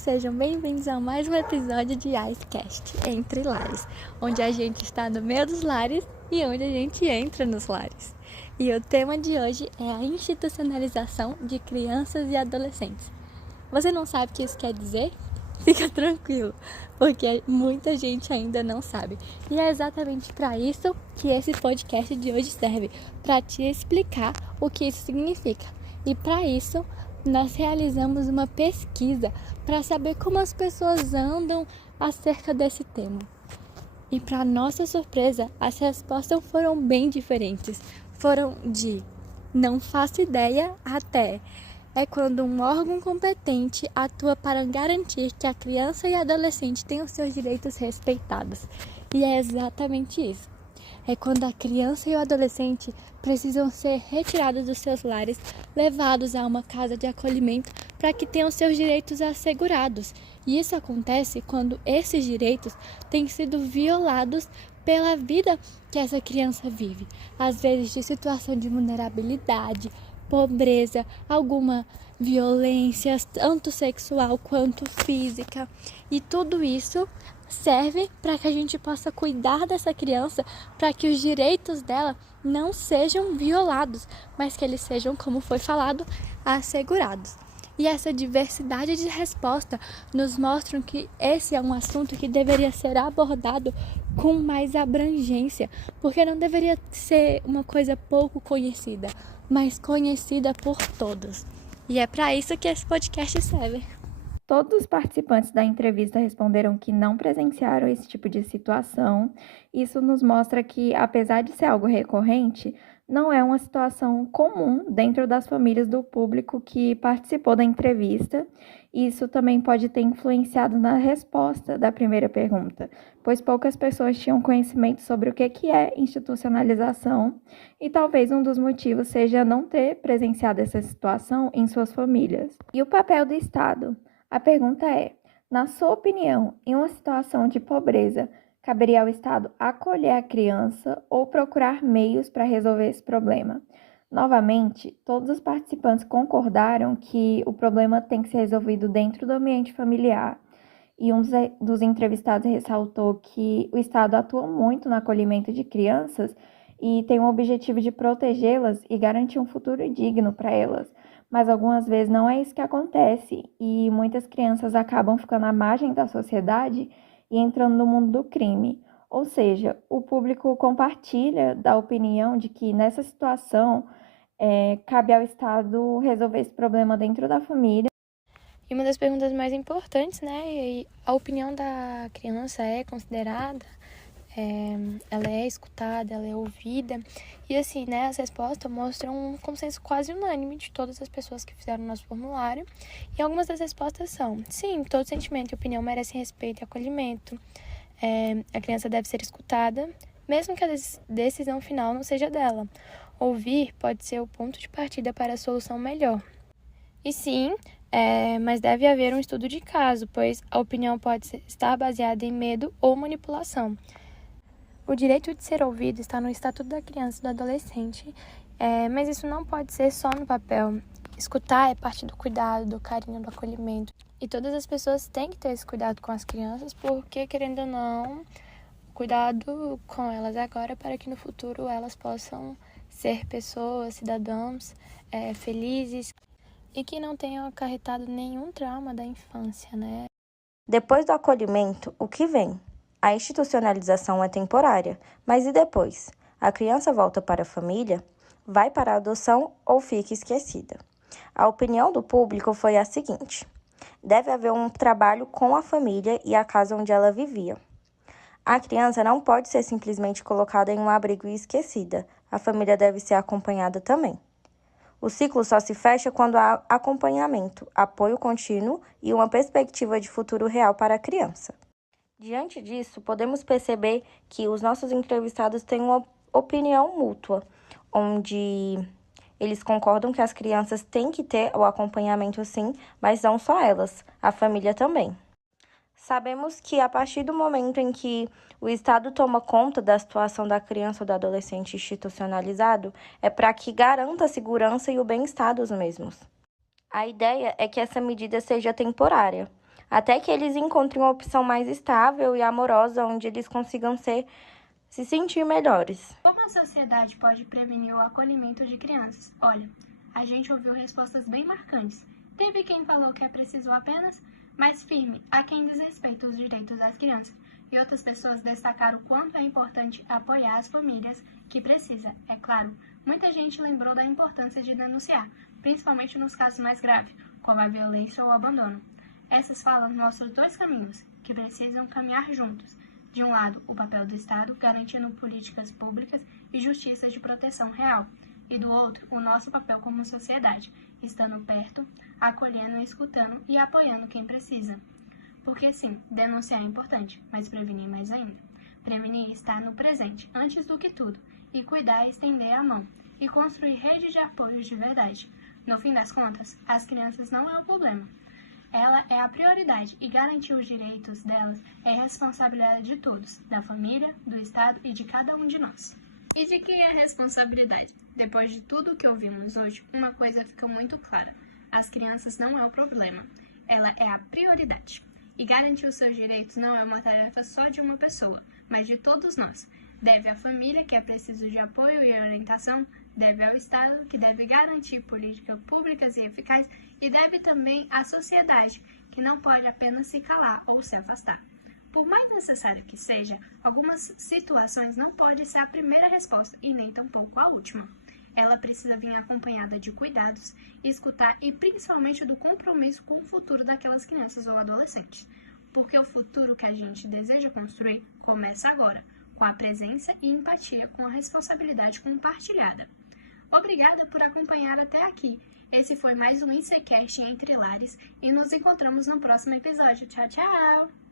Sejam bem-vindos a mais um episódio de Icecast, Entre Lares, onde a gente está no meio dos lares e onde a gente entra nos lares. E o tema de hoje é a institucionalização de crianças e adolescentes. Você não sabe o que isso quer dizer? Fica tranquilo, porque muita gente ainda não sabe. E é exatamente para isso que esse podcast de hoje serve, para te explicar o que isso significa. E para isso, nós realizamos uma pesquisa para saber como as pessoas andam acerca desse tema. E para nossa surpresa, as respostas foram bem diferentes. Foram de não faço ideia até é quando um órgão competente atua para garantir que a criança e adolescente tenham seus direitos respeitados. E é exatamente isso. É quando a criança e o adolescente precisam ser retirados dos seus lares, levados a uma casa de acolhimento para que tenham seus direitos assegurados. E isso acontece quando esses direitos têm sido violados pela vida que essa criança vive. Às vezes de situação de vulnerabilidade, pobreza, alguma violência, tanto sexual quanto física. E tudo isso serve para que a gente possa cuidar dessa criança, para que os direitos dela não sejam violados, mas que eles sejam, como foi falado, assegurados. E essa diversidade de resposta nos mostra que esse é um assunto que deveria ser abordado com mais abrangência, porque não deveria ser uma coisa pouco conhecida, mas conhecida por todos. E é para isso que esse podcast serve. Todos os participantes da entrevista responderam que não presenciaram esse tipo de situação. Isso nos mostra que, apesar de ser algo recorrente, não é uma situação comum dentro das famílias do público que participou da entrevista. Isso também pode ter influenciado na resposta da primeira pergunta, pois poucas pessoas tinham conhecimento sobre o que é institucionalização, e talvez um dos motivos seja não ter presenciado essa situação em suas famílias. E o papel do Estado? A pergunta é, na sua opinião, em uma situação de pobreza, caberia ao Estado acolher a criança ou procurar meios para resolver esse problema? Novamente, todos os participantes concordaram que o problema tem que ser resolvido dentro do ambiente familiar. E um dos entrevistados ressaltou que o Estado atua muito no acolhimento de crianças e tem o objetivo de protegê-las e garantir um futuro digno para elas. Mas algumas vezes não é isso que acontece e muitas crianças acabam ficando à margem da sociedade e entrando no mundo do crime. Ou seja, o público compartilha da opinião de que nessa situação cabe ao Estado resolver esse problema dentro da família. E uma das perguntas mais importantes, né? E a opinião da criança é considerada, ela é escutada, ela é ouvida. E assim, né, as respostas mostram um consenso quase unânime de todas as pessoas que fizeram o nosso formulário. E algumas das respostas são: sim, todo sentimento e opinião merecem respeito e acolhimento. A criança deve ser escutada, mesmo que a decisão final não seja dela. Ouvir pode ser o ponto de partida para a solução melhor. E sim, mas deve haver um estudo de caso, pois a opinião pode estar baseada em medo ou manipulação. O direito de ser ouvido está no Estatuto da Criança e do Adolescente, mas isso não pode ser só no papel. Escutar é parte do cuidado, do carinho, do acolhimento. E todas as pessoas têm que ter esse cuidado com as crianças, porque, querendo ou não, cuidado com elas agora para que no futuro elas possam ser pessoas, cidadãos felizes e que não tenham acarretado nenhum trauma da infância, né? Depois do acolhimento, o que vem? A institucionalização é temporária, mas e depois? A criança volta para a família? Vai para a adoção ou fica esquecida? A opinião do público foi a seguinte: deve haver um trabalho com a família e a casa onde ela vivia. A criança não pode ser simplesmente colocada em um abrigo e esquecida. A família deve ser acompanhada também. O ciclo só se fecha quando há acompanhamento, apoio contínuo e uma perspectiva de futuro real para a criança. Diante disso, podemos perceber que os nossos entrevistados têm uma opinião mútua, onde eles concordam que as crianças têm que ter o acompanhamento sim, mas não só elas, a família também. Sabemos que a partir do momento em que o Estado toma conta da situação da criança ou do adolescente institucionalizado, é para que garanta a segurança e o bem-estar dos mesmos. A ideia é que essa medida seja temporária. até que eles encontrem uma opção mais estável e amorosa, onde eles consigam se sentir melhores. Como a sociedade pode prevenir o acolhimento de crianças? Olha, a gente ouviu respostas bem marcantes. Teve quem falou que é preciso apenas mais firme a quem desrespeita os direitos das crianças. E outras pessoas destacaram o quanto é importante apoiar as famílias que precisam. É claro, muita gente lembrou da importância de denunciar, principalmente nos casos mais graves, como a violência ou o abandono. Essas falas mostram dois caminhos que precisam caminhar juntos. De um lado, o papel do Estado, garantindo políticas públicas e justiça de proteção real. E do outro, o nosso papel como sociedade, estando perto, acolhendo, escutando e apoiando quem precisa. Porque sim, denunciar é importante, mas prevenir mais ainda. Prevenir está no presente, antes do que tudo, e cuidar é estender a mão, e construir redes de apoio de verdade. No fim das contas, as crianças não é o problema. Ela é a prioridade, e garantir os direitos delas é responsabilidade de todos, da família, do Estado e de cada um de nós. E de quem é a responsabilidade? Depois de tudo o que ouvimos hoje, uma coisa fica muito clara. As crianças não é o problema, ela é a prioridade. E garantir os seus direitos não é uma tarefa só de uma pessoa, mas de todos nós. Deve à família, que é preciso de apoio e orientação, deve ao Estado, que deve garantir políticas públicas e eficazes, e deve também à sociedade, que não pode apenas se calar ou se afastar. Por mais necessário que seja, algumas situações não podem ser a primeira resposta e nem tampouco a última. Ela precisa vir acompanhada de cuidados, escutar e principalmente do compromisso com o futuro daquelas crianças ou adolescentes. Porque o futuro que a gente deseja construir começa agora, com a presença e empatia, com a responsabilidade compartilhada. Obrigada por acompanhar até aqui. Esse foi mais um ICCast Entre Lares e nos encontramos no próximo episódio. Tchau, tchau!